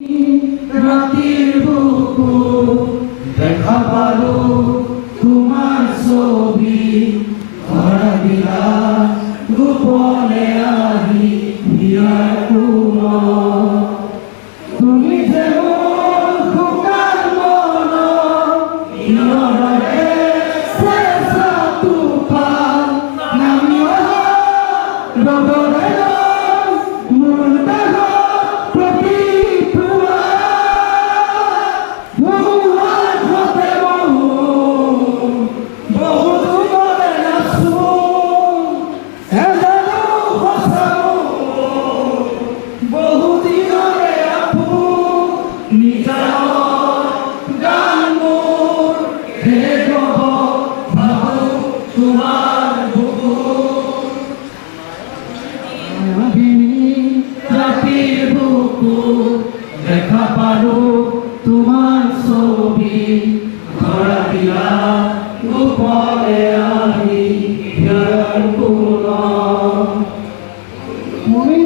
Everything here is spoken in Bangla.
রাতের বুকু দেখা পালো তোমার ছবি ধরা দিলা গোপনে আহি কুমার তুমি। যেমন খোকার মন ইনরে তোমার ছবি ধরা দিলা